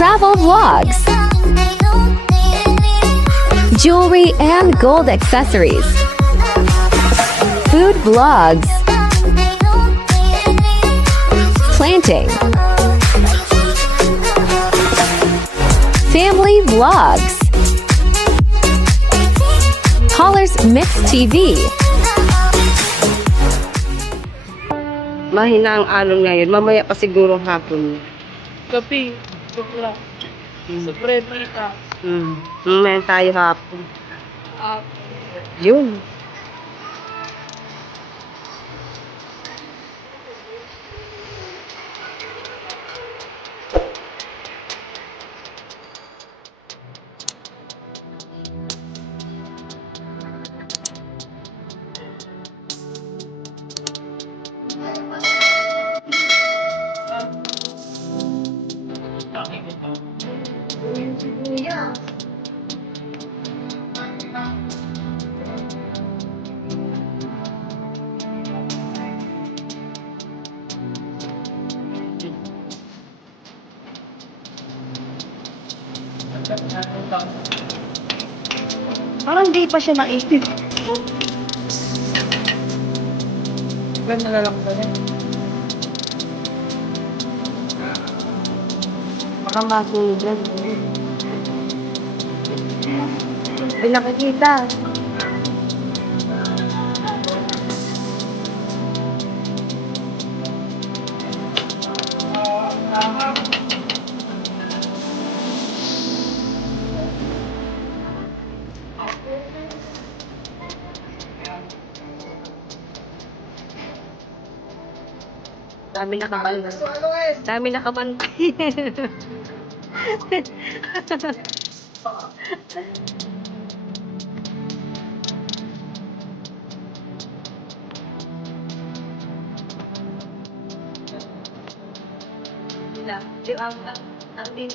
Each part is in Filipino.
travel vlogs, jewelry and gold accessories, food vlogs, planting, family vlogs, Colors Mix TV. Mahina ang alon ngayon. Mamaya pa siguro hapon. Gabi, tukla. Supremita. Mamaya tayo hapon. At Yun. parang di pa siya naisip. Ganda na lang ba rin? Baka magulan. Hindi nakikita. Dami nakabantay. Dami nakabantay. Di ang din.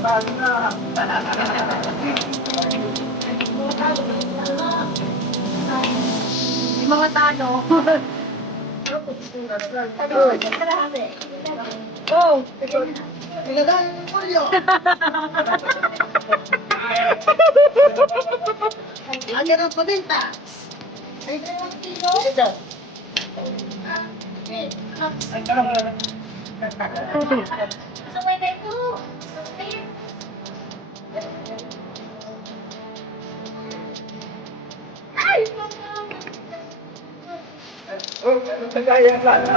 May mga tano. Oh! Lagyan ng paminta. Ay, dalawang kilo. Sabay na ito. Ay! Kaya ka na.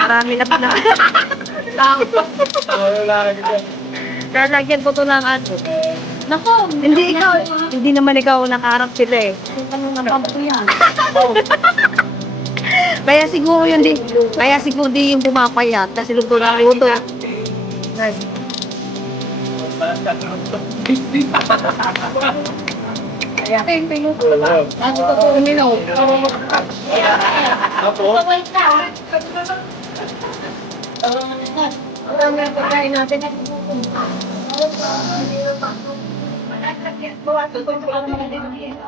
Marami na pala. Lalagyan ko to ng ano. Nako! Hindi naman ikaw nakaharap sila eh. Ano naman po yan? Kaya siguro yun din. Kaya siguro di yung pumapayat. Kasi luto na luto. Ano to po uminom? Sabay ka. Ang mga pagkain natin. Bawasan ko sa mga din.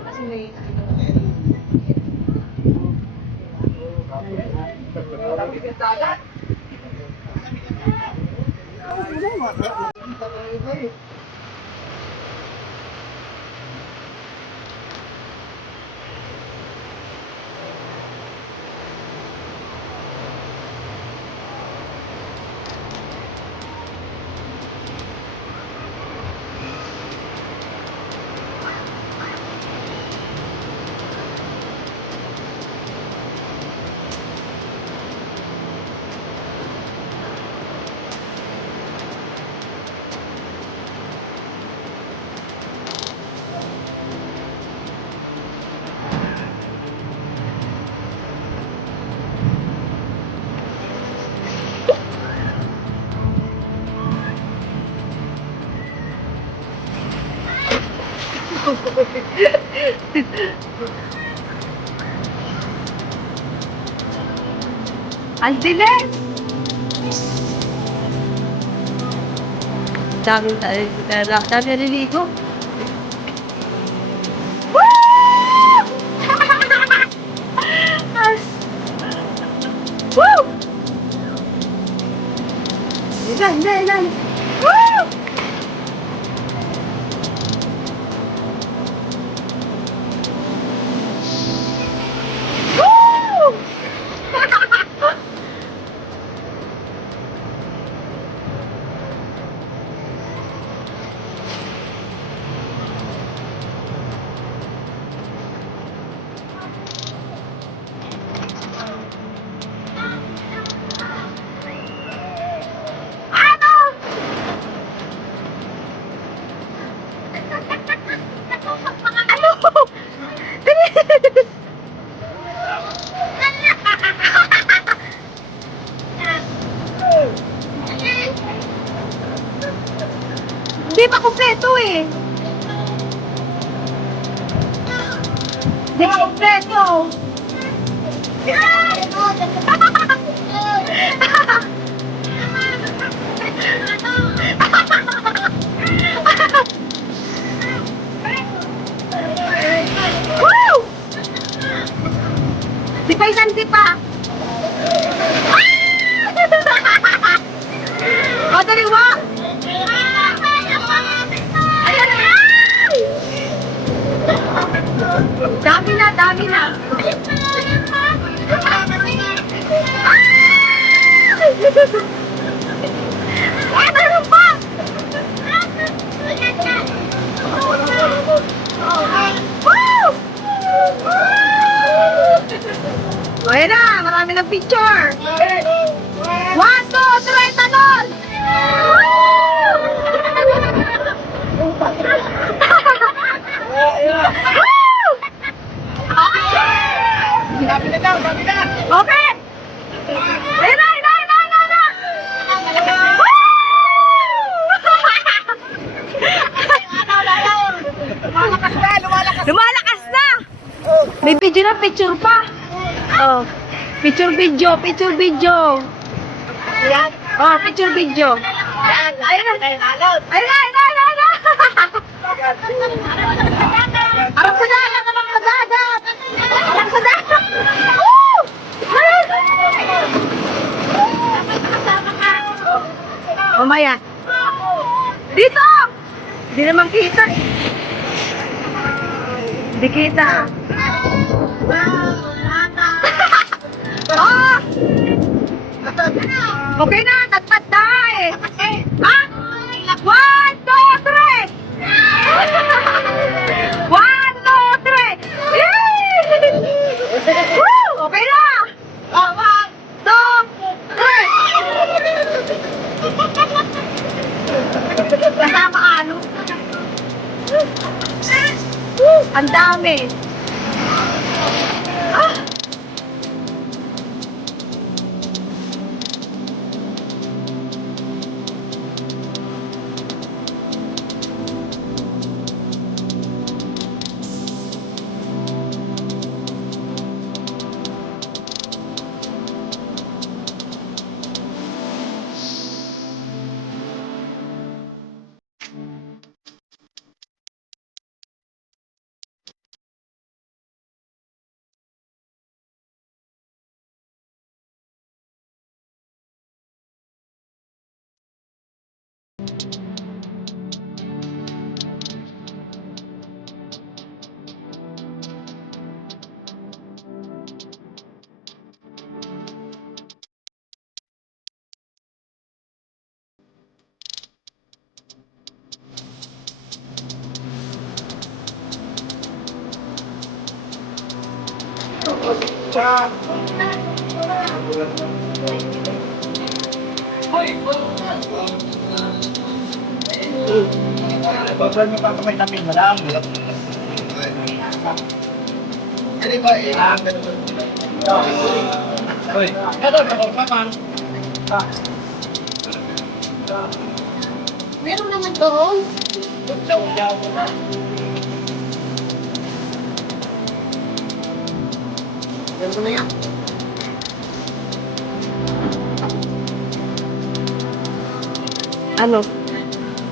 Kasi may ang dilim! Dami naliligo. Woo! Ilan. Woo! Woo! Hindi pa kumpleto eh. Hindi pa kumpleto. Woo! Di pa isang di pa. O, daliwa! Ayan na! Dami na! Ah, meron pa! Woo! Ayan na, marami ng picture. 1, 2, 3, talon! Okay! Ayun na, ayun na, ayun na, ayun na! Lumalakas na! May video na, picture pa. Oh, picture video, picture video. Oh, picture video. Ayun na, ayun na, ayun na, ayun na. Arap sa dagat, arap sa dagat. Arap sa dagat. Woo! Mamaya. Dito! Hindi naman kita. Hindi kita. Ah! Okay na, tatpat na eh. Ha? 1, 2, 3! 1, 2, 3! Yay! Woo! Okay na! 1, 2, 3! Kasama ano? Ang dami. Ah! Bakit mo pa kamay namin madam? Hindi ba Hoy, eto ako paman. Meron naman doon. Meron na yan. Ano?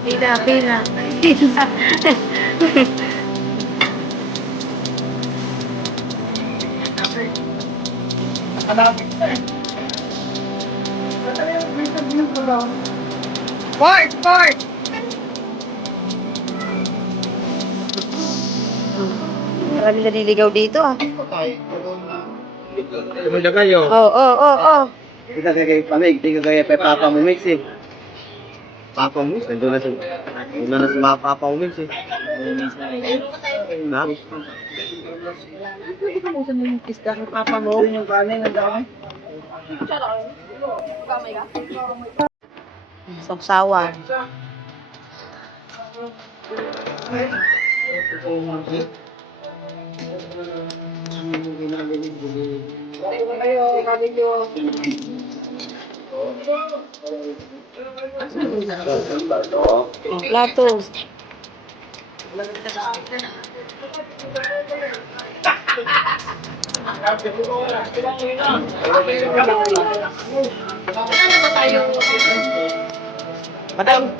Pila, pila. Pila. Hanapin na eh. Port, port! Marami naliligaw dito ah. Tumulong kayo. Oo. Hindi ka kaya pamig, hindi ka kaya Papa mo mix eh. Papa mo mix? Nandun na sa mga Papa mo mix eh. Na? Papa mo? Yun yung kanin, nandun. Sawsawan. Plato. Madam!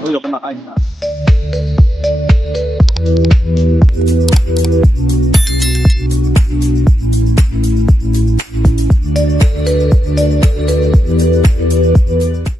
Uy, ako kumakain na.